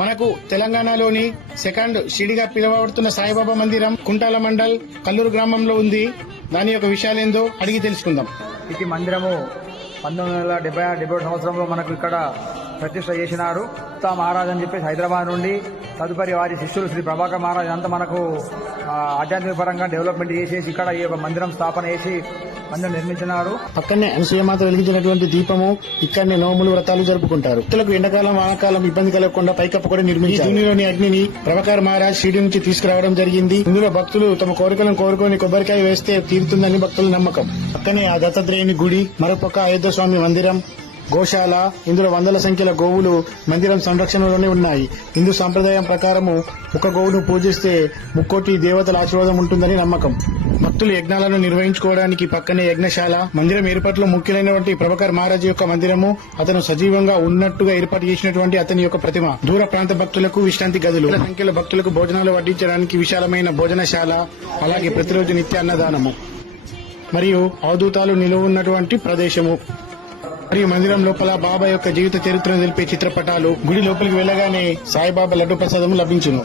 మనకు తెలంగాణలోని సెకండ్ షిడిగా పిలువబడుతున్న సాయిబాబా మందిరం కుంటాల మండల్ కల్లూరు గ్రామంలో ఉంది. దాని యొక్క విషయాలేందో అడిగి తెలుసుకుందాం. ఇది మందిరము 1970 సంవత్సరంలో మనకు ఇక్కడ ప్రతిష్ట చేసినారు. ఉత్తా మహారాజ్ అని చెప్పేసి హైదరాబాద్ నుండి తదుపరి వారి శిష్యులు శ్రీ ప్రభాకర్ మహారాజ్ అంతా మనకు ఆధ్యాత్మిక పరంగా డెవలప్మెంట్ చేసేసి ఇక్కడ ఈ యొక్క మందిరం స్థాపన చేసి మందిరం నిర్మించినారు. పక్కనే అనసూయమాత వెలిగించినటువంటి దీపము ఇక్కడనే నోములు వ్రతాలు జరుపుకుంటారు. భక్తులకు ఎండాకాలం వానాకాలం ఇబ్బంది కలగకుండా పైకప్పు కూడా నిర్మించారు. దీనిలోని అగ్నిని ప్రభాకర్ మహారాజ్ షిరిడి నుంచి తీసుకురావడం జరిగింది. ఇందులో భక్తులు తమ కోరికలను కోరుకొని కొబ్బరికాయ వేస్తే తీరుతుందని భక్తుల నమ్మకం. పక్కనే ఆ దత్తాత్రేయుని గుడి, మరోపక్క అయోధ్య స్వామి మందిరం, గోశాల, ఇందులో వందల సంఖ్యల గోవులు మందిరం సంరక్షణలోనే ఉన్నాయి. హిందూ సాంప్రదాయం ప్రకారము ఒక గోవును పూజిస్తే ముక్కోటి దేవతల ఆశీర్వాదం ఉంటుందని నమ్మకం. భక్తులు యజ్ఞాలను నిర్వహించుకోవడానికి పక్కనే యజ్ఞశాల, మందిరం ఏర్పాట్లో ముఖ్యమైనటువంటి ప్రభాకర్ మహారాజ్ యొక్క మందిరము, అతను సజీవంగా ఉన్నట్టుగా ఏర్పాటు చేసినటువంటి అతని యొక్క ప్రతిమ, దూర ప్రాంత భక్తులకు విశ్రాంతి గదులు, సంఖ్యలో భక్తులకు భోజనాలు వడ్డించడానికి విశాలమైన భోజనశాల, అలాగే ప్రతిరోజు నిత్య అన్నదానము మరియు అవధూతాలు నిలువున్నటువంటి ప్రదేశము మరియు మందిరం లోపల బాబా యొక్క జీవిత చరిత్రను తెలిపే చిత్రపటాలు. గుడి లోపలికి వెళ్లగానే సాయిబాబా లడ్డు ప్రసాదము లభించును.